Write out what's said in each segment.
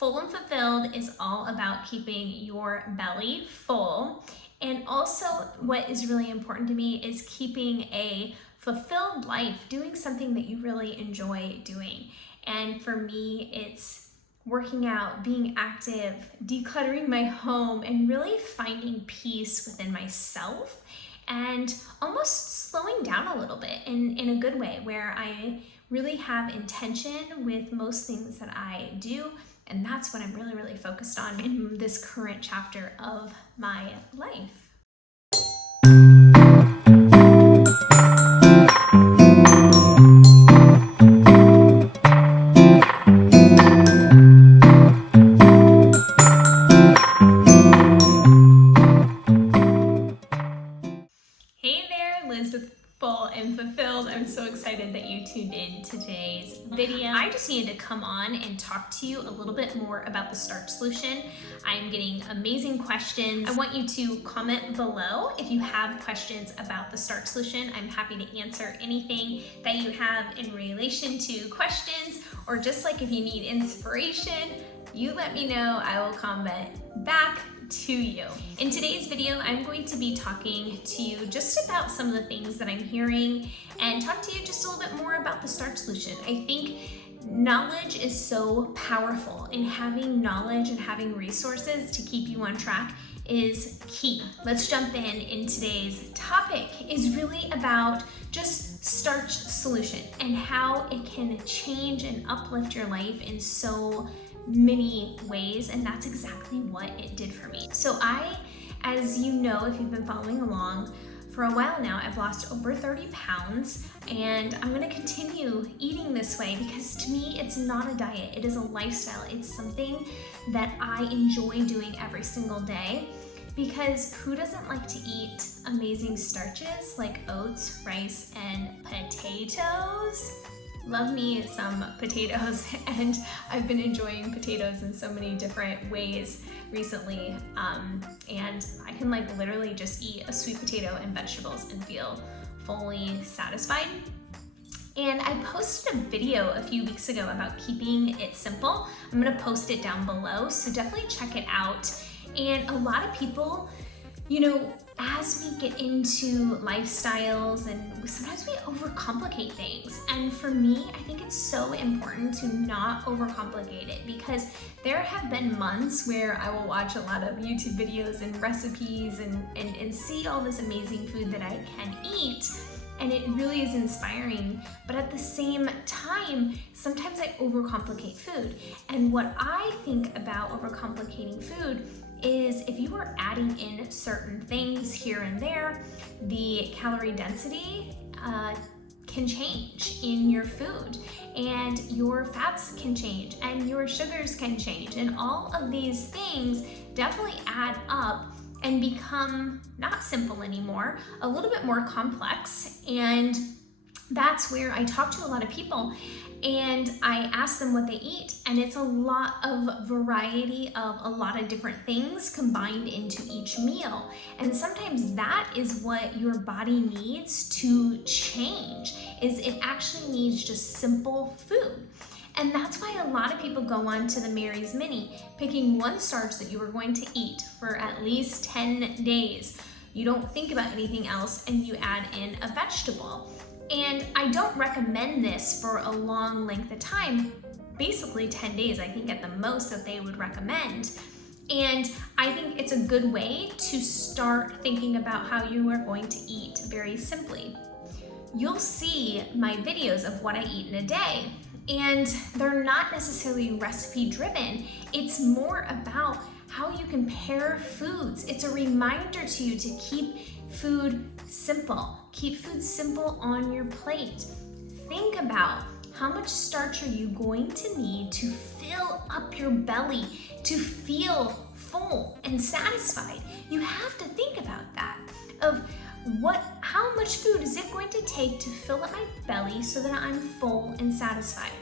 Full and Fulfilled is all about keeping your belly full. And also what is really important to me is keeping a fulfilled life, doing something that you really enjoy doing. And for me, it's working out, being active, decluttering my home, and really finding peace within myself and almost slowing down a little bit in a good way, where I really have intention with most things that I do. And that's what I'm really, really focused on in this current chapter of my life. Hey there, Liz with Full and Fulfilled. I'm so excited that you tuned in to today's video. I just needed to come on and talk to you a little bit more about the Starch Solution. I'm getting amazing questions. I want you to comment below if you have questions about the Starch Solution. I'm happy to answer anything that you have in relation to questions, or just like if you need inspiration, you let me know. I will comment back to you. In today's video, I'm going to be talking to you just about some of the things that I'm hearing and talk to you just a little bit more about the Starch Solution. I think knowledge is so powerful, and having knowledge and having resources to keep you on track is key. Let's jump in today's topic is really about just Starch Solution and how it can change and uplift your life in so many ways, and that's exactly what it did for me. So as you know, if you've been following along for a while now, I've lost over 30 pounds, and I'm gonna continue eating this way because to me, it's not a diet, it is a lifestyle. It's something that I enjoy doing every single day, because who doesn't like to eat amazing starches like oats, rice, and potatoes? Love me some potatoes, and I've been enjoying potatoes in so many different ways recently, and I can like literally just eat a sweet potato and vegetables and feel fully satisfied. And I posted a video a few weeks ago about keeping it simple. I'm gonna post it down below, so definitely check it out. And a lot of people, you know, as we get into lifestyles, and sometimes we overcomplicate things. And for me, I think it's so important to not overcomplicate it, because there have been months where I will watch a lot of YouTube videos and recipes and see all this amazing food that I can eat. And it really is inspiring. But at the same time, sometimes I overcomplicate food. And what I think about overcomplicating food is if you are adding in certain things here and there, the calorie density can change in your food, and your fats can change, and your sugars can change, and all of these things definitely add up and become not simple anymore, a little bit more complex. And that's where I talk to a lot of people and I ask them what they eat, and it's a lot of variety of a lot of different things combined into each meal. And sometimes that is what your body needs to change, is it actually needs just simple food. And that's why a lot of people go on to the Mary's Mini, picking one starch that you are going to eat for at least 10 days. You don't think about anything else, and you add in a vegetable. And I don't recommend this for a long length of time, basically 10 days, I think at the most that they would recommend. And I think it's a good way to start thinking about how you are going to eat very simply. You'll see my videos of what I eat in a day, and they're not necessarily recipe driven. It's more about how you can pair foods. It's a reminder to you to keep food simple. Keep food simple on your plate. Think about how much starch are you going to need to fill up your belly, to feel full and satisfied. You have to think about that, of how much food is it going to take to fill up my belly so that I'm full and satisfied.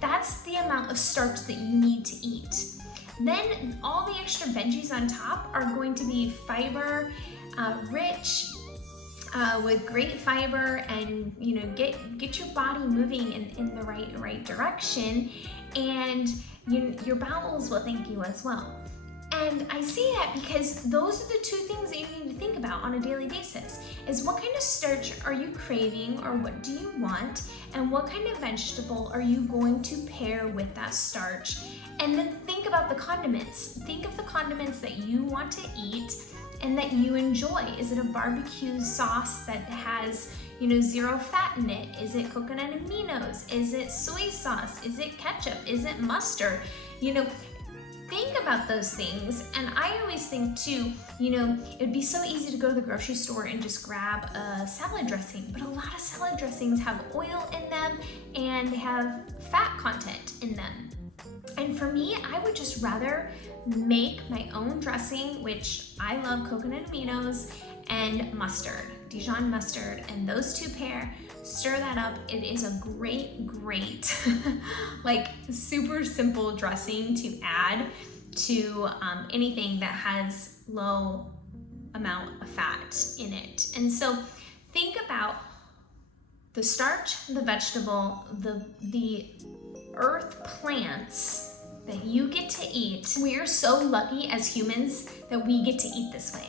That's the amount of starch that you need to eat. Then all the extra veggies on top are going to be fiber rich, with great fiber, and get your body moving in the right direction. and your bowels will thank you as well. And I say that because those are the two things that you need to think about on a daily basis, is what kind of starch are you craving, or what do you want, and what kind of vegetable are you going to pair with that starch. And then think about the condiments. Think of the condiments that you want to eat and that you enjoy. Is it a barbecue sauce that has, zero fat in it? Is it coconut aminos? Is it soy sauce? Is it ketchup? Is it mustard? Think about those things. And I always think too, it'd be so easy to go to the grocery store and just grab a salad dressing, but a lot of salad dressings have oil in them and they have fat content in them. And for me, I would just rather make my own dressing, which I love coconut aminos and mustard, Dijon mustard, and those two pair. Stir that up. It is a great, like super simple dressing to add to anything that has low amount of fat in it. And so think about the starch, the vegetable, the earth plants that you get to eat. We are so lucky as humans that we get to eat this way.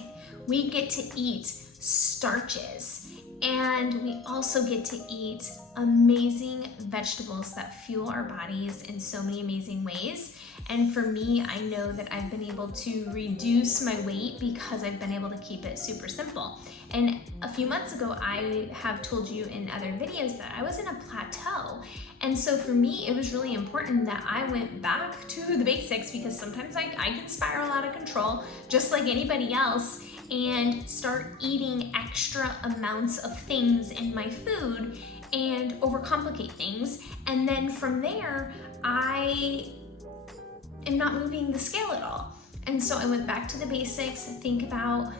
We get to eat starches, and we also get to eat amazing vegetables that fuel our bodies in so many amazing ways. And for me, I know that I've been able to reduce my weight because I've been able to keep it super simple. And a few months ago, I have told you in other videos that I was in a plateau. And so for me, it was really important that I went back to the basics, because sometimes I can spiral out of control just like anybody else, and start eating extra amounts of things in my food and overcomplicate things. And then from there, I am not moving the scale at all. And so I went back to the basics. Think about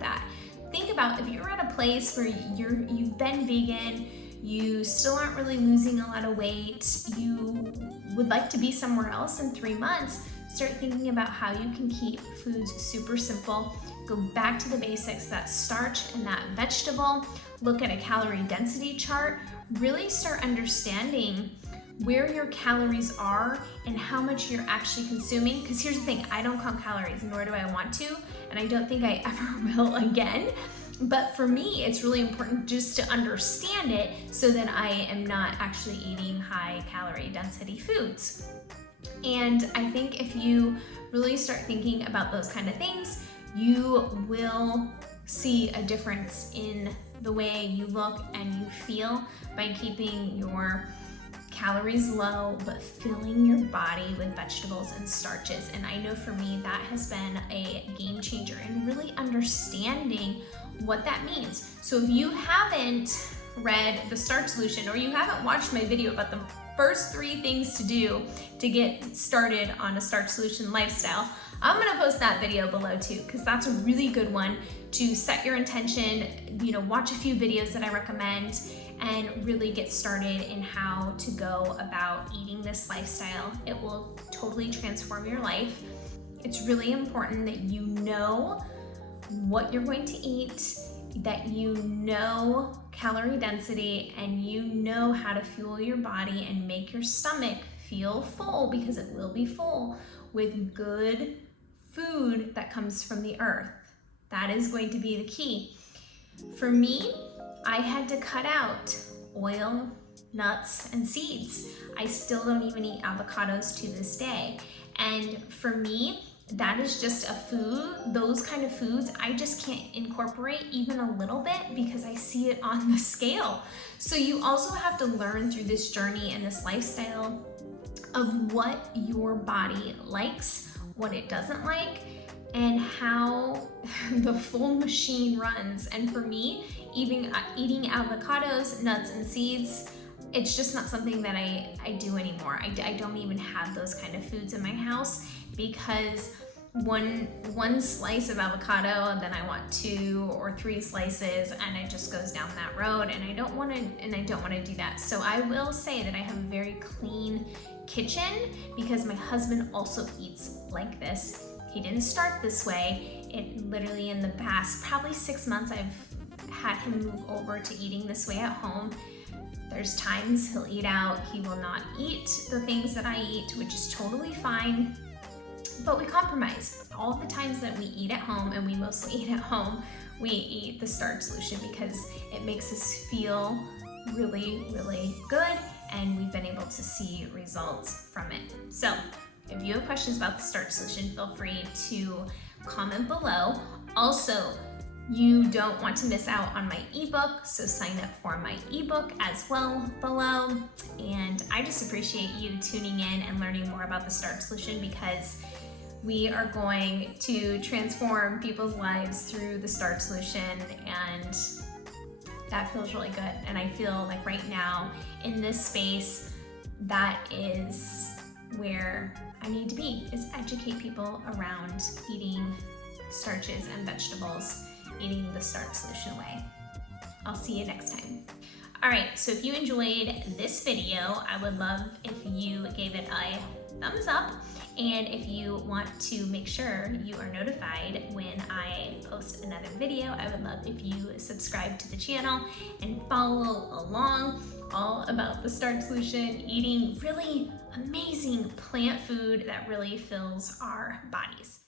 that. Think about if you're at a place where you've been vegan, you still aren't really losing a lot of weight, you would like to be somewhere else in 3 months, start thinking about how you can keep foods super simple. Go back to the basics, that starch and that vegetable. Look at a calorie density chart. Really start understanding where your calories are and how much you're actually consuming. Because here's the thing, I don't count calories, nor do I want to, and I don't think I ever will again. But for me, it's really important just to understand it so that I am not actually eating high calorie density foods. And I think if you really start thinking about those kind of things, you will see a difference in the way you look and you feel by keeping your calories low, but filling your body with vegetables and starches. And I know for me, that has been a game changer in really understanding what that means. So if you haven't read the Starch Solution, or you haven't watched my video about the first 3 things to do to get started on a Starch Solution lifestyle, I'm gonna post that video below too, because that's a really good one to set your intention, watch a few videos that I recommend, and really get started in how to go about eating this lifestyle. It will totally transform your life. It's really important that you know what you're going to eat, that you know calorie density, and you know how to fuel your body and make your stomach feel full, because it will be full with good food that comes from the earth. That is going to be the key. For me, I had to cut out oil, nuts, and seeds. I still don't even eat avocados to this day. And for me, that is just a food, those kind of foods, I just can't incorporate even a little bit because I see it on the scale. So you also have to learn through this journey and this lifestyle of what your body likes, what it doesn't like, and how the full machine runs. And for me, even eating avocados, nuts, and seeds, it's just not something that I do anymore. I don't even have those kind of foods in my house, because one slice of avocado, then I want 2 or 3 slices, and it just goes down that road, and I don't want to do that. So I will say that I have a very clean kitchen, because my husband also eats like this. He didn't start this way. It literally, in the past probably 6 months, I've had him move over to eating this way at home. There's times he'll eat out, he will not eat the things that I eat, which is totally fine, but we compromise. All the times that we eat at home, and we mostly eat at home, we eat the Starch Solution because it makes us feel really, really good, and we've been able to see results from it. So if you have questions about the Starch Solution, feel free to comment below. Also, you don't want to miss out on my ebook, so sign up for my ebook as well below. And I just appreciate you tuning in and learning more about the Starch Solution, because we are going to transform people's lives through the Starch Solution, and that feels really good. And I feel like right now in this space, that is where I need to be, is educate people around eating starches and vegetables, eating the Starch Solution way. I'll see you next time. All right, so if you enjoyed this video, I would love if you gave it a thumbs up. And if you want to make sure you are notified when I post another video, I would love if you subscribe to the channel and follow along all about the Starch Solution, eating really amazing plant food that really fills our bodies.